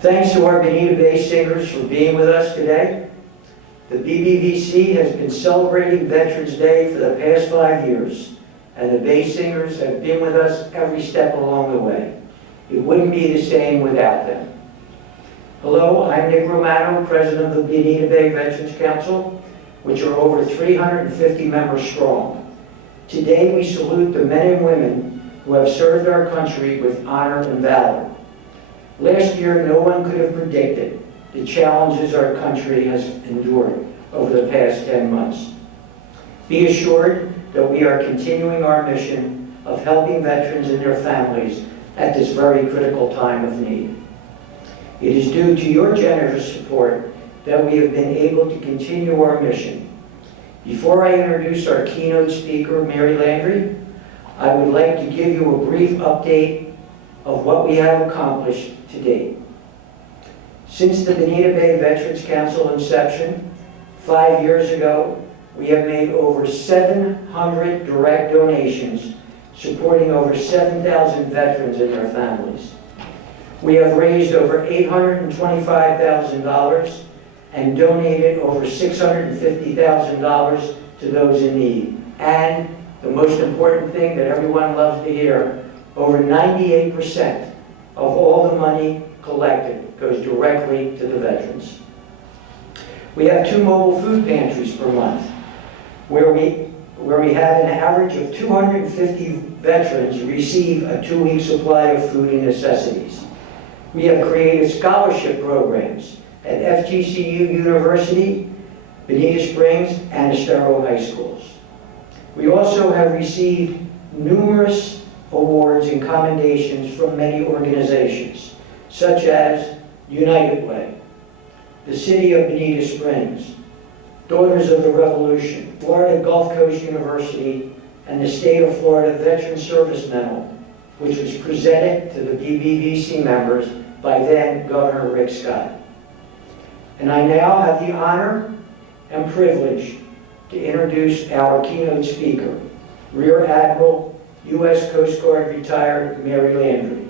Thanks to our Bonita Bay singers for being with us today. The BBVC has been celebrating Veterans Day for the past 5 years, and the Bay singers have been with us every step along the way. It wouldn't be the same without them. Hello, I'm Nick Romano, President of the Bonita Bay Veterans Council, which are over 350 members strong. Today we salute the men and women who have served our country with honor and valor. Last year, no one could have predicted the challenges our country has endured over the past 10 months. Be assured that we are continuing our mission of helping veterans and their families at this very critical time of need. It is due to your generous support that we have been able to continue our mission. Before I introduce our keynote speaker, Mary Landry, I would like to give you a brief update of what we have accomplished to date. Since the Bonita Bay Veterans Council inception 5 years ago, we have made over 700 direct donations supporting over 7,000 veterans and their families. We have raised over $825,000 and donated over $650,000 to those in need. And the most important thing that everyone loves to hear, over 98% of all the money collected goes directly to the veterans. We have 2 mobile food pantries per month, where we have an average of 250 veterans receive a 2-week supply of food and necessities. We have created scholarship programs at FGCU University, Bonita Springs, and Estero High Schools. We also have received numerous awards and commendations from many organizations, such as United Way, the City of Bonita Springs, Daughters of the Revolution, Florida Gulf Coast University, and the State of Florida Veteran Service Medal, which was presented to the BBVC members by then Governor Rick Scott. And I now have the honor and privilege to introduce our keynote speaker, Rear Admiral, U.S. Coast Guard retired Mary Landry.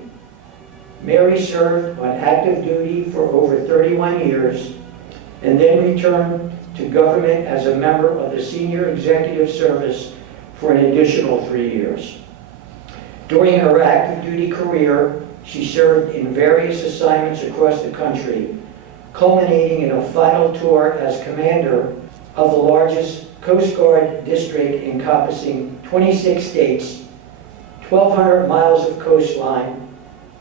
Mary served on active duty for over 31 years and then returned to government as a member of the Senior Executive Service for an additional 3 years. During her active duty career, she served in various assignments across the country, culminating in a final tour as commander of the largest Coast Guard district encompassing 26 states, 1,200 miles of coastline,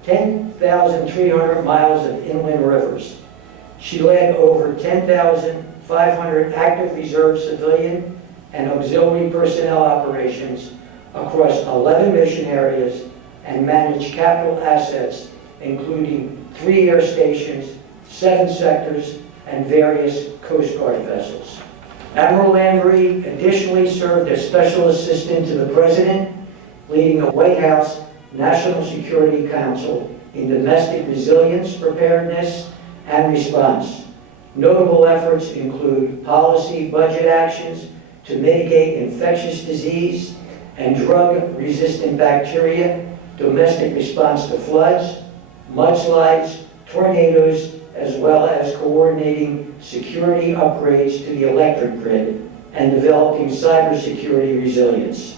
10,300 miles of inland rivers. She led over 10,500 active reserve civilian and auxiliary personnel operations across 11 mission areas and managed capital assets, including 3 air stations, 7 sectors, and various Coast Guard vessels. Admiral Landry additionally served as Special Assistant to the President, leading the White House National Security Council in domestic resilience, preparedness, and response. Notable efforts include policy budget actions to mitigate infectious disease and drug-resistant bacteria, domestic response to floods, mudslides, tornadoes, as well as coordinating security upgrades to the electric grid and developing cybersecurity resilience.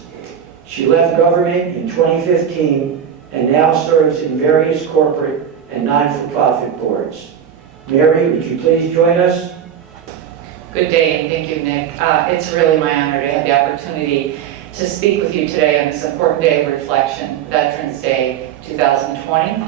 She left government in 2015 and now serves in various corporate and non-for-profit boards. Mary, would you please join us? Good day, and thank you, Nick. It's really my honor to have the opportunity to speak with you today on this important day of reflection, Veterans Day 2020.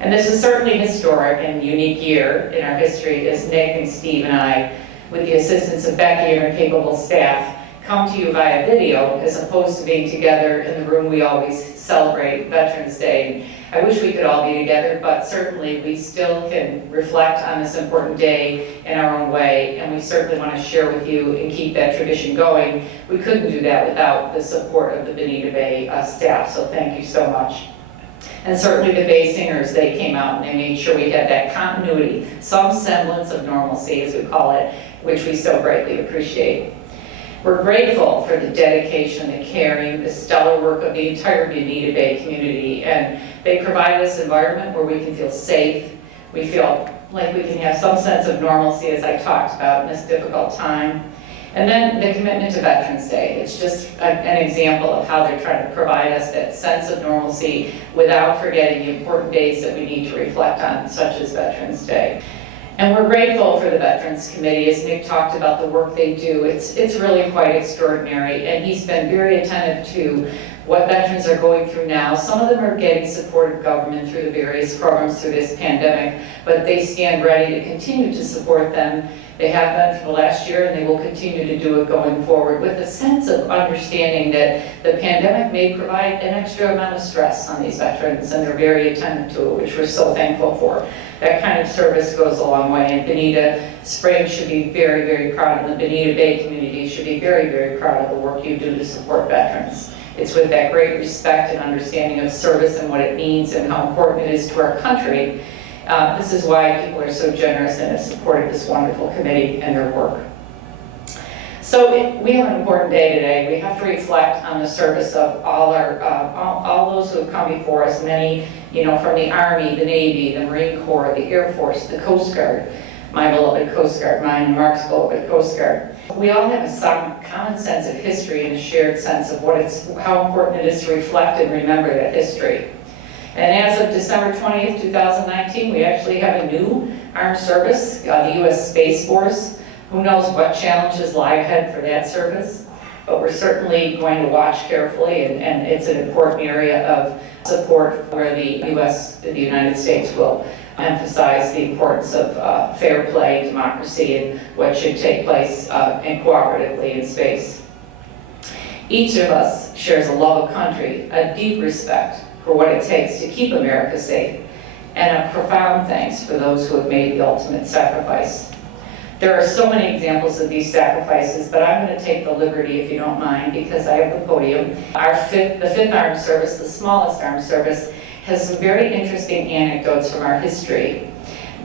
And this is certainly a historic and unique year in our history as Nick and Steve and I, with the assistance of Becky and her capable staff, come to you via video as opposed to being together in the room we always celebrate Veterans Day. I wish we could all be together, but certainly we still can reflect on this important day in our own way, and we certainly want to share with you and keep that tradition going. We couldn't do that without the support of the Bonita Bay staff, so thank you so much. And certainly the Bay Singers, they came out and they made sure we had that continuity, some semblance of normalcy as we call it, which we so greatly appreciate. We're grateful for the dedication, the caring, the stellar work of the entire Bonita Bay community, and they provide us an environment where we can feel safe, We feel like we can have some sense of normalcy, as I talked about, in this difficult time. And then the commitment to Veterans Day. It's just an example of how they're trying to provide us that sense of normalcy without forgetting the important days that we need to reflect on, such as Veterans Day. And we're grateful for the Veterans Committee, as Nick talked about the work they do. It's really quite extraordinary, and he's been very attentive to what veterans are going through now. Some of them are getting support of government through the various programs through this pandemic, but they stand ready to continue to support them. They have been for the last year, and they will continue to do it going forward with a sense of understanding that the pandemic may provide an extra amount of stress on these veterans, and they're very attentive to it, which we're so thankful for. That kind of service goes a long way, and Bonita Springs should be very, very proud, and the Bonita Bay community should be very, very proud of the work you do to support veterans. It's with that great respect and understanding of service and what it means and how important it is to our country. This is why people are so generous and have supported this wonderful committee and their work. So we have an important day today. We have to reflect on the service of all those who have come before us, many, from the Army, the Navy, the Marine Corps, the Air Force, the Coast Guard, my beloved Coast Guard, mine and Mark's beloved Coast Guard. We all have a common sense of history and a shared sense of how important it is to reflect and remember that history. And as of December 20th, 2019, we actually have a new armed service, the U.S. Space Force. Who knows what challenges lie ahead for that service, but we're certainly going to watch carefully, and it's an important area of support where the United States will emphasize the importance of fair play, democracy, and what should take place and cooperatively in space. Each of us shares a love of country, a deep respect for what it takes to keep America safe, and a profound thanks for those who have made the ultimate sacrifice. There are so many examples of these sacrifices, but I'm going to take the liberty, if you don't mind, because I have the podium. The 5th Armed Service, the smallest armed service, has some very interesting anecdotes from our history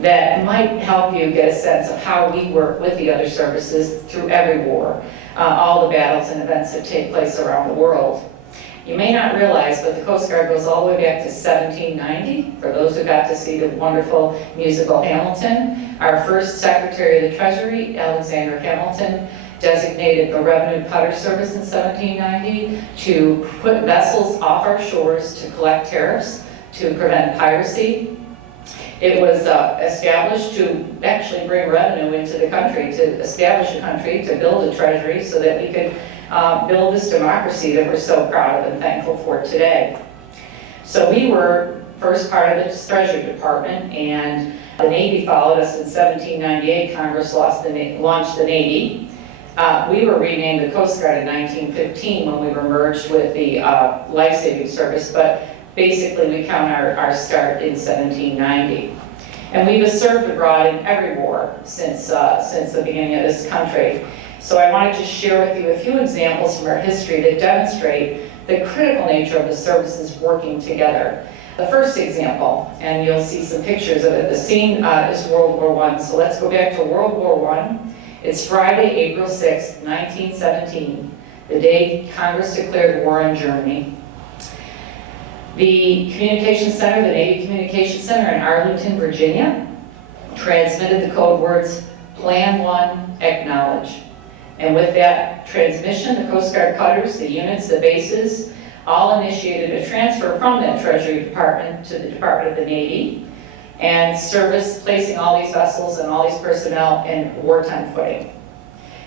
that might help you get a sense of how we work with the other services through every war, all the battles and events that take place around the world. You may not realize, but the Coast Guard goes all the way back to 1790. For those who got to see the wonderful musical Hamilton, our first Secretary of the Treasury, Alexander Hamilton, designated the Revenue Cutter Service in 1790 to put vessels off our shores to collect tariffs, to prevent piracy. It was established to actually bring revenue into the country, to establish a country, to build a treasury so that we could build this democracy that we're so proud of and thankful for today. So we were first part of the Treasury Department, and the Navy followed us in 1798. Congress launched the Navy. We were renamed the Coast Guard in 1915 when we were merged with the Life-Saving Service, but basically we count our start in 1790. And we've served abroad in every war since the beginning of this country. So I wanted to share with you a few examples from our history that demonstrate the critical nature of the services working together. The first example, and you'll see some pictures of it, the scene is World War I. So let's go back to World War I. It's Friday, April 6, 1917, the day Congress declared war on Germany. The Communications Center, the Navy Communications Center in Arlington, Virginia, transmitted the code words, Plan 1, acknowledge. And with that transmission, the Coast Guard cutters, the units, the bases, all initiated a transfer from that Treasury Department to the Department of the Navy, and service placing all these vessels and all these personnel in wartime footing.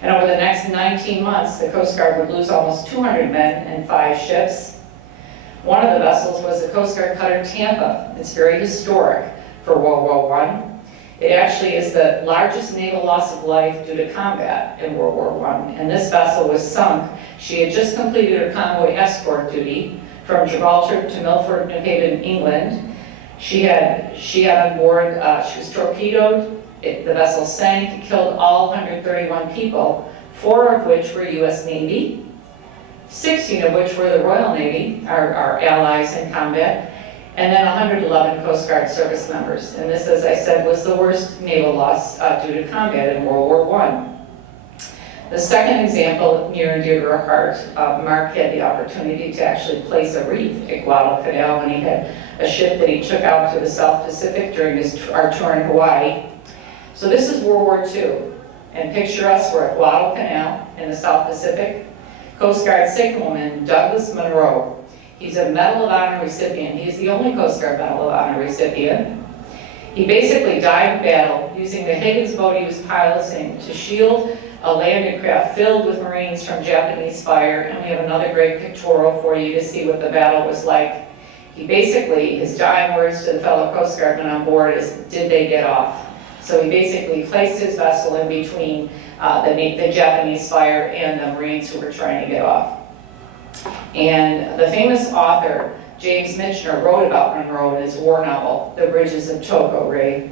And over the next 19 months, the Coast Guard would lose almost 200 men and 5 ships. One of the vessels was the Coast Guard cutter Tampa. It's very historic for World War I. It actually is the largest naval loss of life due to combat in World War I. And this vessel was sunk. She had just completed her convoy escort duty from Gibraltar to Milford, New Haven, England. She had on board, she was torpedoed, the vessel sank, killed all 131 people, 4 of which were U.S. Navy, 16 of which were the Royal Navy, our allies in combat, and then 111 Coast Guard service members. And this, as I said, was the worst naval loss due to combat in World War I. The second example, near and dear to our heart, Mark had the opportunity to actually place a wreath at Guadalcanal when he had a ship that he took out to the South Pacific during our tour in Hawaii. So this is World War II. And picture us, we're at Guadalcanal in the South Pacific. Coast Guard signalman Douglas Monroe. He's a Medal of Honor recipient. He's the only Coast Guard Medal of Honor recipient. He basically died in battle using the Higgins boat he was piloting to shield a landing craft filled with Marines from Japanese fire. And we have another great pictorial for you to see what the battle was like. He basically, his dying words to the fellow Coast Guardmen on board is, "Did they get off?" So he basically placed his vessel in between the Japanese fire and the Marines who were trying to get off. And the famous author, James Michener, wrote about Monroe in his war novel, The Bridges of Toko-Ray,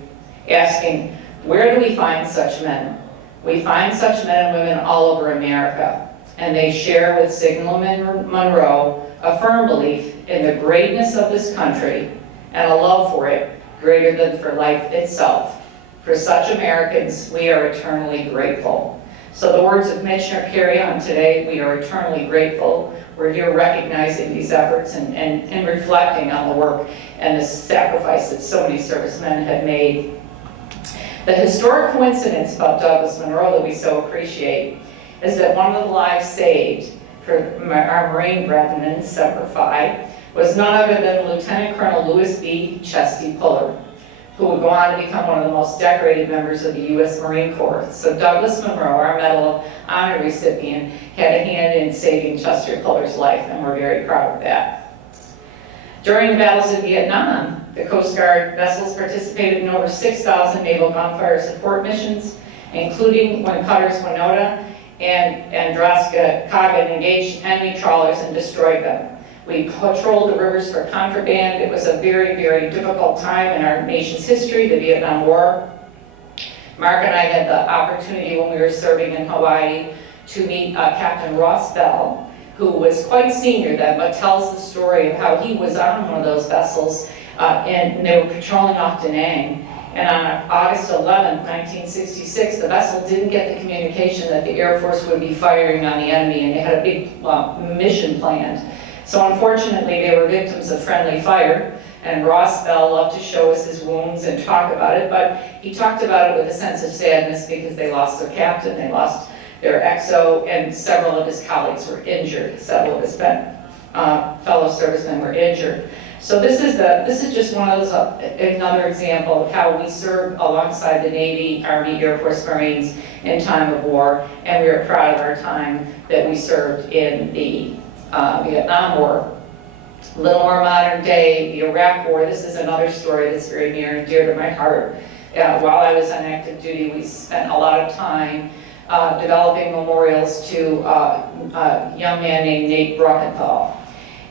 asking, where do we find such men? We find such men and women all over America, and they share with Signalman Monroe a firm belief in the greatness of this country and a love for it greater than for life itself. For such Americans, we are eternally grateful. So the words of Michener carry on today. We are eternally grateful. We're here recognizing these efforts and reflecting on the work and the sacrifice that so many servicemen have made. The historic coincidence about Douglas Monroe that we so appreciate is that one of the lives saved for our Marine brethren in Semper Fi was none other than Lieutenant Colonel Louis B. Chesty Puller, who would go on to become one of the most decorated members of the U.S. Marine Corps. So Douglas Monroe, our Medal of Honor recipient, had a hand in saving Chester Puller's life, and we're very proud of that. During the battles of Vietnam, the Coast Guard vessels participated in over 6,000 naval gunfire support missions, including when cutters Winota and Androscoggin engaged enemy trawlers and destroyed them. We patrolled the rivers for contraband. It was a very, very difficult time in our nation's history, the Vietnam War. Mark and I had the opportunity when we were serving in Hawaii to meet Captain Ross Bell, who was quite senior then, but tells the story of how he was on one of those vessels and they were patrolling off Da Nang. And on August 11, 1966, the vessel didn't get the communication that the Air Force would be firing on the enemy, and they had a big mission planned. So unfortunately, they were victims of friendly fire, and Ross Bell loved to show us his wounds and talk about it, but he talked about it with a sense of sadness because they lost their captain, they lost their XO, and several of his colleagues were injured. Several of his fellow servicemen were injured. So this is just one of those, another example of how we served alongside the Navy, Army, Air Force, Marines in time of war, and we are proud of our time that we served in the Vietnam War. A little more modern day, the Iraq War. This is another story that's very near and dear to my heart. While I was on active duty, we spent a lot of time developing memorials to a young man named Nate Bruckenthal.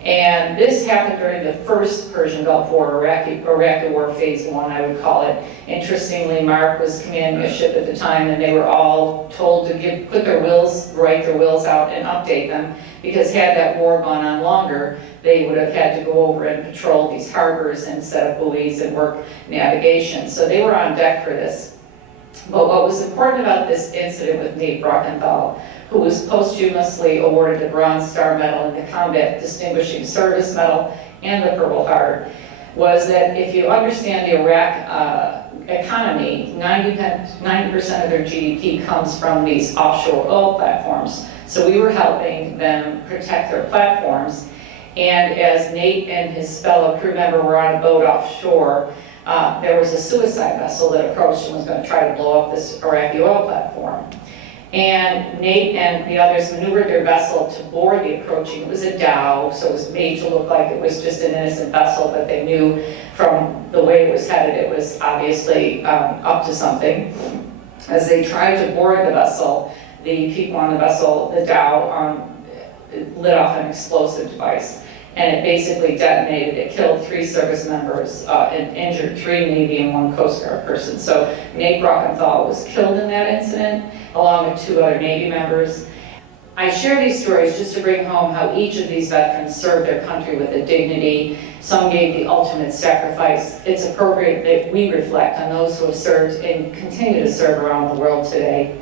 And this happened during the first Persian Gulf War, Iraqi War Phase 1, I would call it. Interestingly, Mark was commanding a ship at the time, and they were all told to write their wills out and update them, because had that war gone on longer, they would have had to go over and patrol these harbors and set up buoys and work navigation. So they were on deck for this. But what was important about this incident with Nate Bruckenthal, who was posthumously awarded the Bronze Star Medal and the Combat Distinguishing Service Medal and the Purple Heart, was that if you understand the Iraq economy, 90% of their GDP comes from these offshore oil platforms. So we were helping them protect their platforms. And as Nate and his fellow crew member were on a boat offshore, there was a suicide vessel that approached and was going to try to blow up this Iraqi oil platform. And Nate and the others maneuvered their vessel to board the approaching. It was a dhow, so it was made to look like it was just an innocent vessel, but they knew from the way it was headed, it was obviously up to something. As they tried to board the vessel, the people on the vessel, the dhow, lit off an explosive device. And it basically detonated. It killed 3 service members and injured 3 Navy and 1 Coast Guard person. So Nate Bruckenthal was killed in that incident, along with 2 other Navy members. I share these stories just to bring home how each of these veterans served their country with a dignity. Some gave the ultimate sacrifice. It's appropriate that we reflect on those who have served and continue to serve around the world today.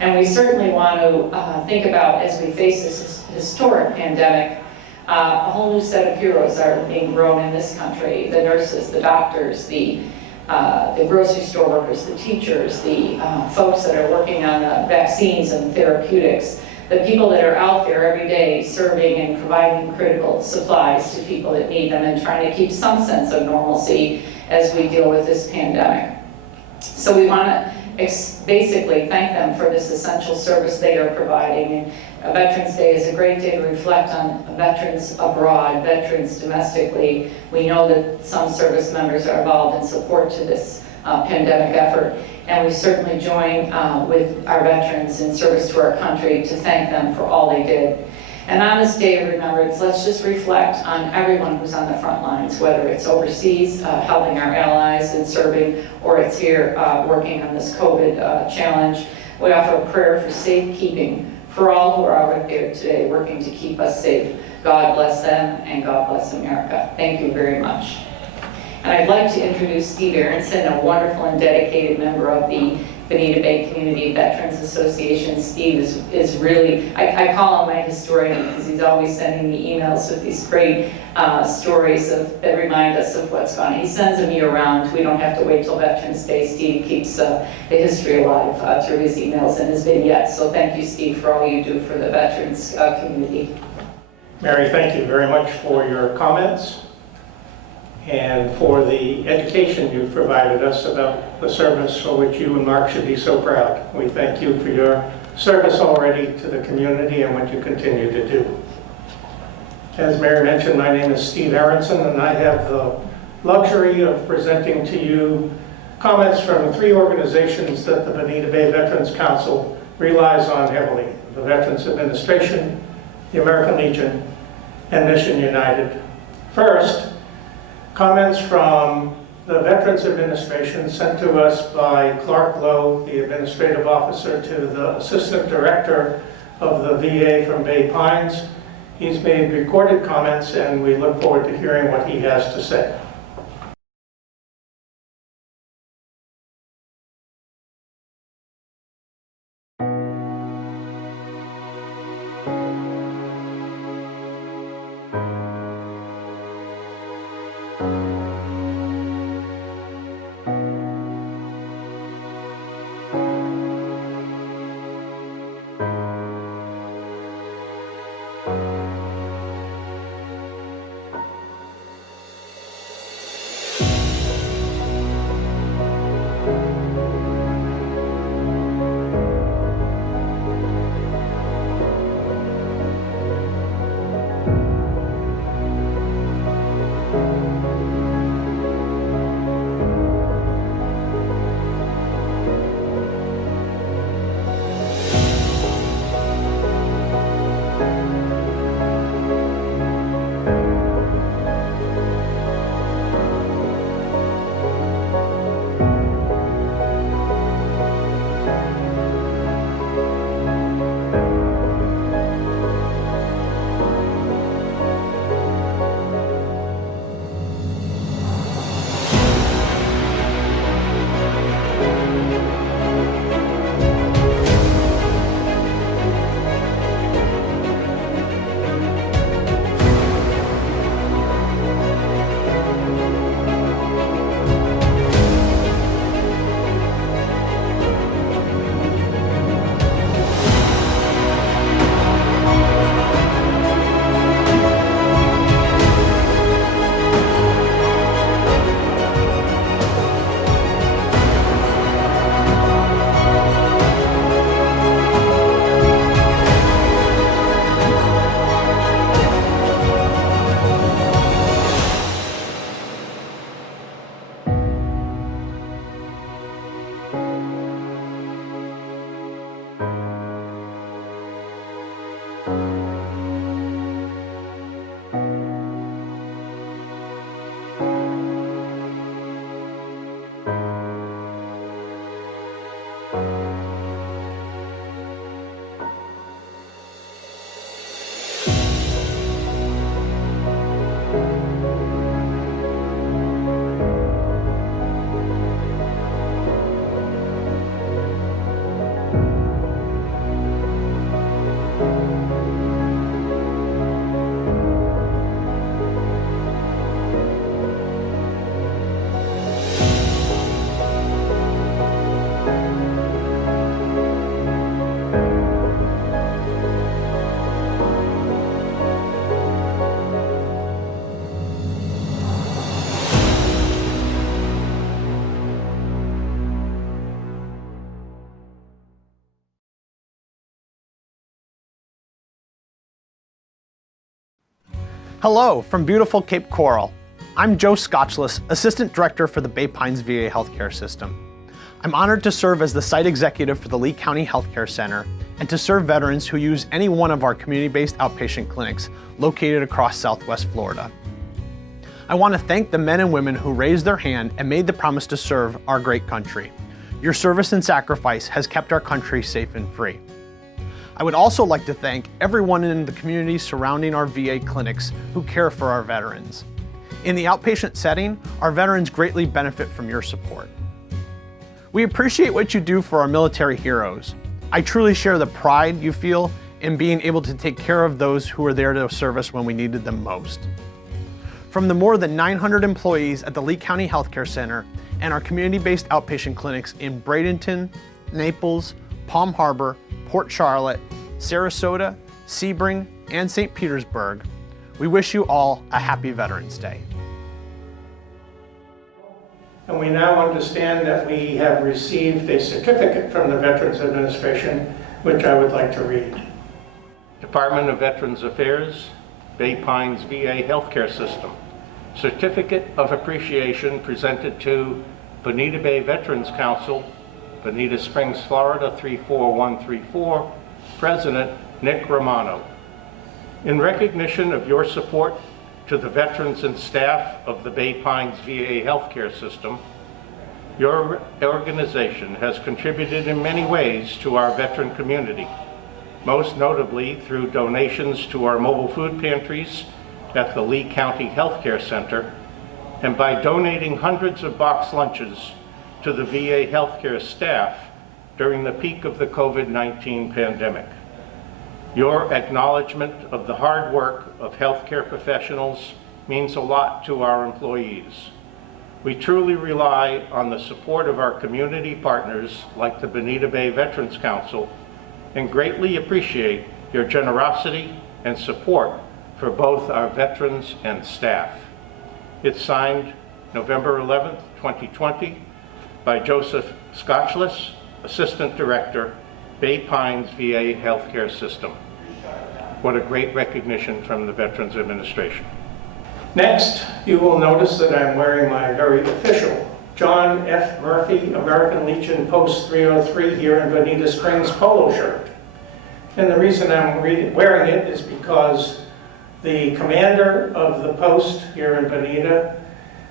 And we certainly want to think about, as we face this historic pandemic, A whole new set of heroes are being grown in this country: the nurses, the doctors, the grocery store workers, the teachers, the folks that are working on the vaccines and therapeutics, the people that are out there every day serving and providing critical supplies to people that need them and trying to keep some sense of normalcy as we deal with this pandemic. So we want to basically thank them for this essential service they are providing. And Veterans Day is a great day to reflect on veterans abroad, veterans domestically. We know that some service members are involved in support to this pandemic effort, and we certainly join with our veterans in service to our country to thank them for all they did. And on this day of remembrance, let's just reflect on everyone who's on the front lines, whether it's overseas, helping our allies and serving, or it's here working on this COVID challenge. We offer a prayer for safekeeping for all who are out there today working to keep us safe. God bless them, and God bless America. Thank you very much. And I'd like to introduce Steve Aronson, a wonderful and dedicated member of the Bonita Bay Community Veterans Association. Steve is really, I call him my historian because he's always sending me emails with these great stories that remind us of what's gone on. He sends them year-round. We don't have to wait till Veterans Day. Steve keeps the history alive through his emails and his vignettes. So thank you, Steve, for all you do for the veterans community. Mary, thank you very much for your comments and for the education you've provided us about the service for which you and Mark should be so proud. We thank you for your service already to the community and what you continue to do. As Mary mentioned, my name is Steve Aronson, and I have the luxury of presenting to you comments from 3 organizations that the Bonita Bay Veterans Council relies on heavily: the Veterans Administration, the American Legion, and Mission United. First, comments from the Veterans Administration sent to us by Clark Lowe, the Administrative Officer to the Assistant Director of the VA from Bay Pines. He's made recorded comments, and we look forward to hearing what he has to say. Hello from beautiful Cape Coral. I'm Joe Scotchless, Assistant Director for the Bay Pines VA Healthcare System. I'm honored to serve as the site executive for the Lee County Healthcare Center and to serve veterans who use any one of our community-based outpatient clinics located across Southwest Florida. I want to thank the men and women who raised their hand and made the promise to serve our great country. Your service and sacrifice has kept our country safe and free. I would also like to thank everyone in the communities surrounding our VA clinics who care for our veterans. In the outpatient setting, our veterans greatly benefit from your support. We appreciate what you do for our military heroes. I truly share the pride you feel in being able to take care of those who were there to serve us when we needed them most. From the more than 900 employees at the Lee County Healthcare Center and our community-based outpatient clinics in Bradenton, Naples, Palm Harbor, Port Charlotte, Sarasota, Sebring, and St. Petersburg, we wish you all a happy Veterans Day. And we now understand that we have received a certificate from the Veterans Administration, which I would like to read. Department of Veterans Affairs, Bay Pines VA Healthcare System. Certificate of Appreciation presented to Bonita Bay Veterans Council, Bonita Springs, Florida 34134, President Nick Romano. In recognition of your support to the veterans and staff of the Bay Pines VA Healthcare System, your organization has contributed in many ways to our veteran community, most notably through donations to our mobile food pantries at the Lee County Healthcare Center, and by donating hundreds of box lunches to the VA healthcare staff during the peak of the COVID-19 pandemic. Your acknowledgement of the hard work of healthcare professionals means a lot to our employees. We truly rely on the support of our community partners like the Bonita Bay Veterans Council and greatly appreciate your generosity and support for both our veterans and staff. It's signed November 11th, 2020, by Joseph Scotchless, Assistant Director, Bay Pines VA Healthcare System. What a great recognition from the Veterans Administration. Next, you will notice that I'm wearing my very official John F. Murphy American Legion Post 303 here in Bonita Springs polo shirt. And the reason I'm wearing it is because the commander of the post here in Bonita,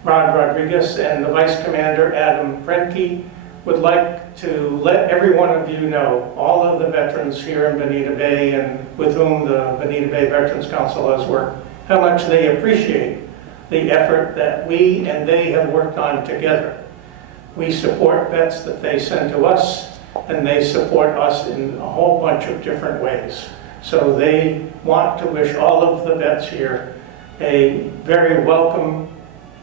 Rod Rodriguez, and the Vice Commander, Adam Frenke, would like to let every one of you know, all of the veterans here in Bonita Bay and with whom the Bonita Bay Veterans Council has worked, how much they appreciate the effort that we and they have worked on together. We support vets that they send to us, and they support us in a whole bunch of different ways. So they want to wish all of the vets here a very welcome.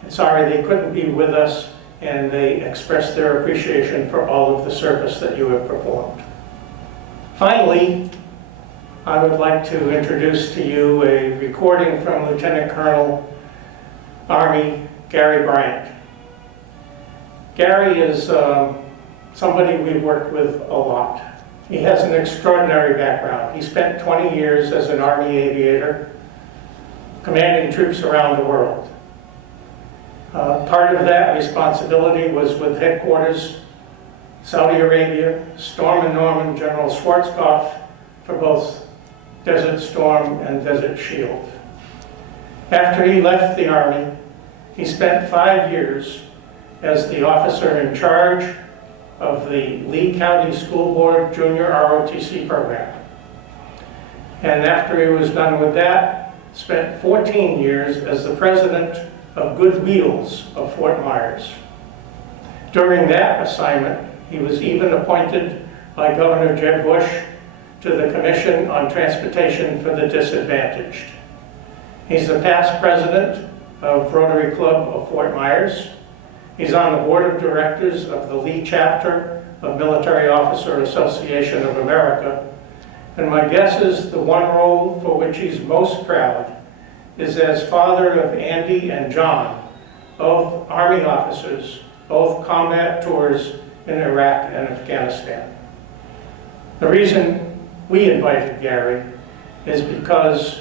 Sorry they couldn't be with us, and they express their appreciation for all of the service that you have performed. Finally, I would like to introduce to you a recording from Lieutenant Colonel Army Gary Bryant. Gary is somebody we've worked with a lot. He has an extraordinary background. He spent 20 years as an Army aviator, commanding troops around the world. Part of that responsibility was with headquarters, Saudi Arabia, Storm and Norman General Schwarzkopf for both Desert Storm and Desert Shield. After he left the Army, he spent 5 years as the officer in charge of the Lee County School Board Junior ROTC program. And after he was done with that, spent 14 years as the president of Good Wheels of Fort Myers. During that assignment, he was even appointed by Governor Jeb Bush to the Commission on Transportation for the Disadvantaged. He's the past president of Rotary Club of Fort Myers. He's on the board of directors of the Lee chapter of Military Officer Association of America. And my guess is the one role for which he's most proud is as father of Andy and John, both Army officers, both combat tours in Iraq and Afghanistan. The reason we invited Gary is because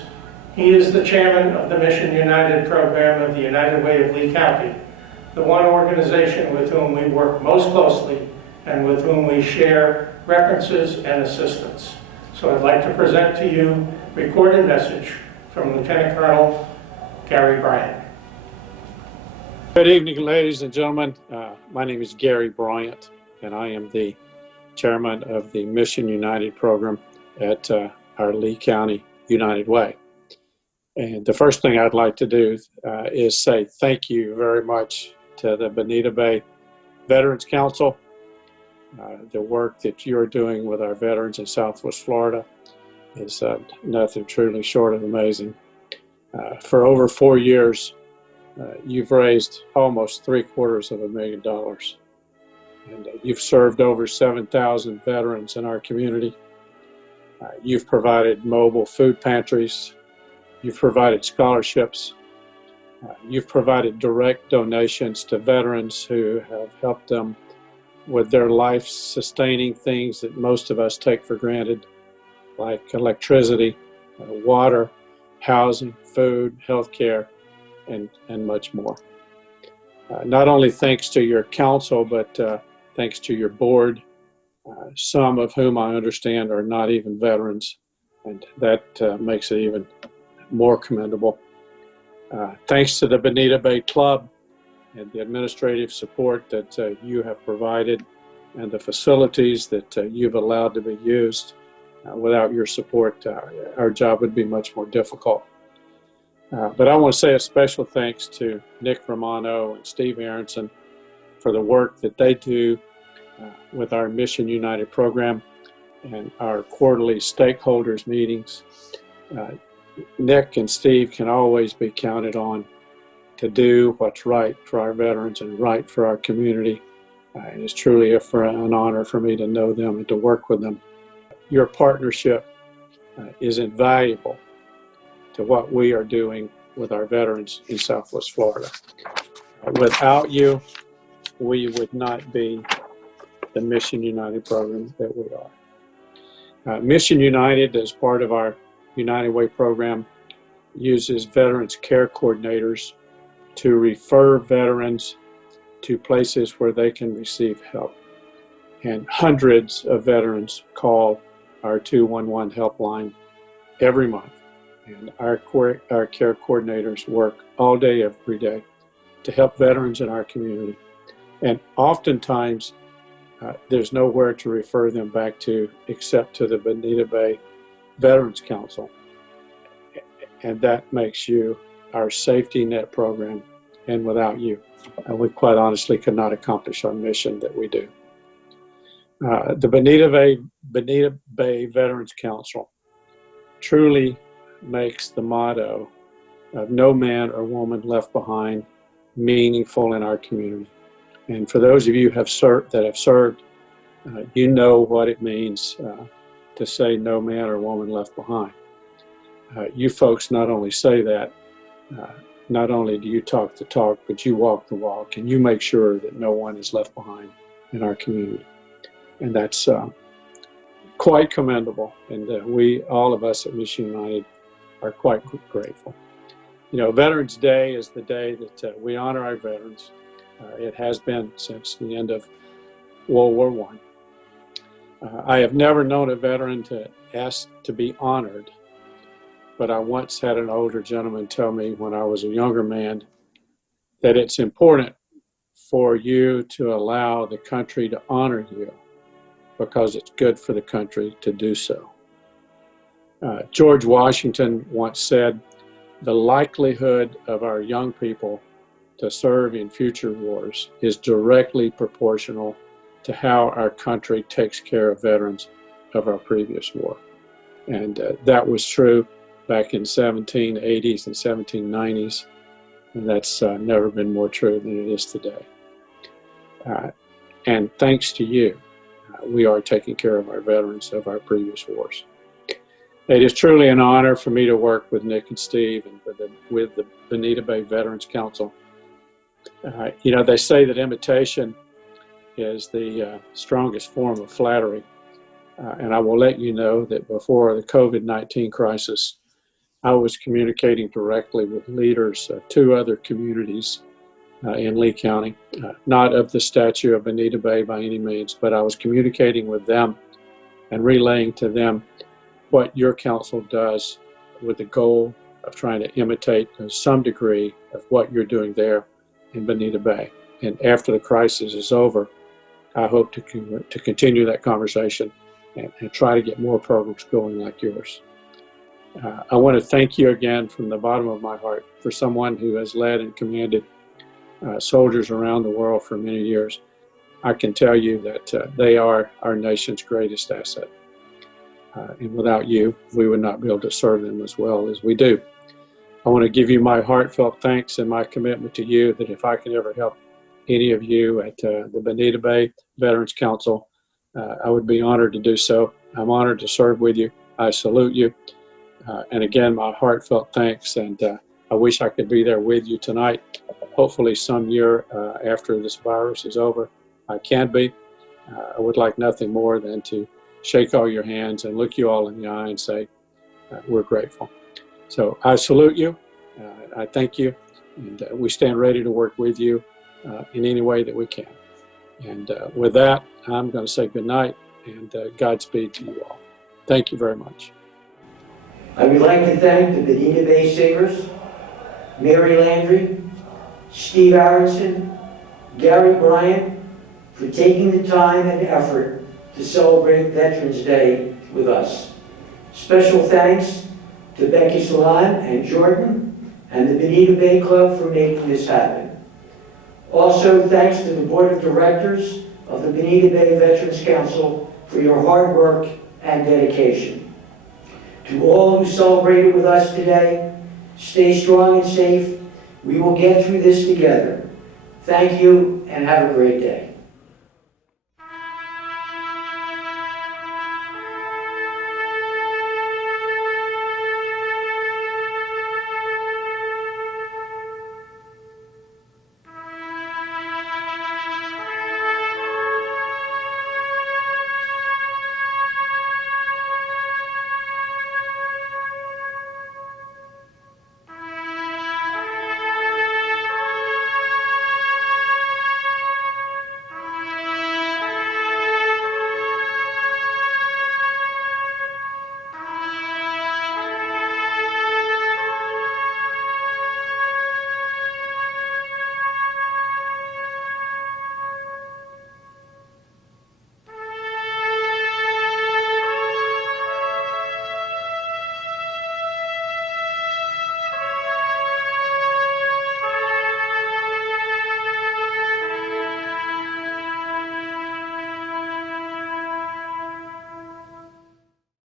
He is the chairman of the Mission United program of the United Way of Lee County, the one organization with whom we work most closely and with whom we share references and assistance. So I'd like to present to you a recorded message from Lieutenant Colonel Gary Bryant. Good evening, ladies and gentlemen. My name is Gary Bryant, and I am the chairman of the Mission United program at our Lee County United Way. And the first thing I'd like to do is say thank you very much to the Bonita Bay Veterans Council. The work that you're doing with our veterans in Southwest Florida is nothing truly short of amazing. For over 4 years, you've raised almost $750,000, and you've served over 7,000 veterans in our community. You've provided mobile food pantries, you've provided scholarships, you've provided direct donations to veterans who have helped them with their life-sustaining things that most of us take for granted, like electricity, water, housing, food, health care, and much more. Not only thanks to your council, but thanks to your board, some of whom I understand are not even veterans, and that makes it even more commendable. Thanks to the Bonita Bay Club and the administrative support that you have provided and the facilities that you've allowed to be used. Without your support, our job would be much more difficult. But I want to say a special thanks to Nick Romano and Steve Aronson for the work that they do with our Mission United program and our quarterly stakeholders meetings. Nick and Steve can always be counted on to do what's right for our veterans and right for our community. And it's truly an honor for me to know them and to work with them. Your partnership is invaluable to what we are doing with our veterans in Southwest Florida. Without you, we would not be the Mission United program that we are. Mission United, as part of our United Way program, uses veterans care coordinators to refer veterans to places where they can receive help. And hundreds of veterans call our 211 helpline every month. And our care coordinators work all day, every day to help veterans in our community. And oftentimes, there's nowhere to refer them back to except to the Bonita Bay Veterans Council. And that makes you our safety net program. And without you, we quite honestly could not accomplish our mission that we do. The Bonita Bay Veterans Council truly makes the motto of no man or woman left behind meaningful in our community. And for those of you that have served, you know what it means to say no man or woman left behind. You folks not only say that, not only do you talk the talk, but you walk the walk, and you make sure that no one is left behind in our community. And that's quite commendable, and we, all of us at Mission United, are quite grateful. You know, Veterans Day is the day that we honor our veterans. It has been since the end of World War I. I have never known a veteran to ask to be honored, but I once had an older gentleman tell me when I was a younger man that it's important for you to allow the country to honor you because it's good for the country to do so. George Washington once said, the likelihood of our young people to serve in future wars is directly proportional to how our country takes care of veterans of our previous war. And that was true back in 1780s and 1790s, and that's never been more true than it is today. And thanks to you, we are taking care of our veterans of our previous wars. It is truly an honor for me to work with Nick and Steve and with the Bonita Bay Veterans Council. You know, they say that imitation is the strongest form of flattery. And I will let you know that before the COVID-19 crisis, I was communicating directly with leaders of two other communities in Lee County, not of the stature of Bonita Bay by any means, but I was communicating with them and relaying to them what your council does with the goal of trying to imitate to some degree of what you're doing there in Bonita Bay. And after the crisis is over, I hope to continue that conversation and try to get more programs going like yours. I want to thank you again from the bottom of my heart for someone who has led and commanded soldiers around the world for many years. I can tell you that they are our nation's greatest asset. And without you, we would not be able to serve them as well as we do. I want to give you my heartfelt thanks and my commitment to you that if I can ever help any of you at the Bonita Bay Veterans Council, I would be honored to do so. I'm honored to serve with you. I salute you. And again, my heartfelt thanks. And I wish I could be there with you tonight. Hopefully some year after this virus is over, I can be. I would like nothing more than to shake all your hands and look you all in the eye and say, we're grateful. So I salute you. I thank you. And we stand ready to work with you in any way that we can. And with that, I'm going to say good night and Godspeed to you all. Thank you very much. I would like to thank the Bonita Bay Singers, Mary Landry, Steve Aronson, Gary Bryant, for taking the time and effort to celebrate Veterans Day with us. Special thanks to Becky Salon and Jordan and the Bonita Bay Club for making this happen. Also, thanks to the Board of Directors of the Bonita Bay Veterans Council for your hard work and dedication. To all who celebrated with us today, stay strong and safe. We will get through this together. Thank you and have a great day.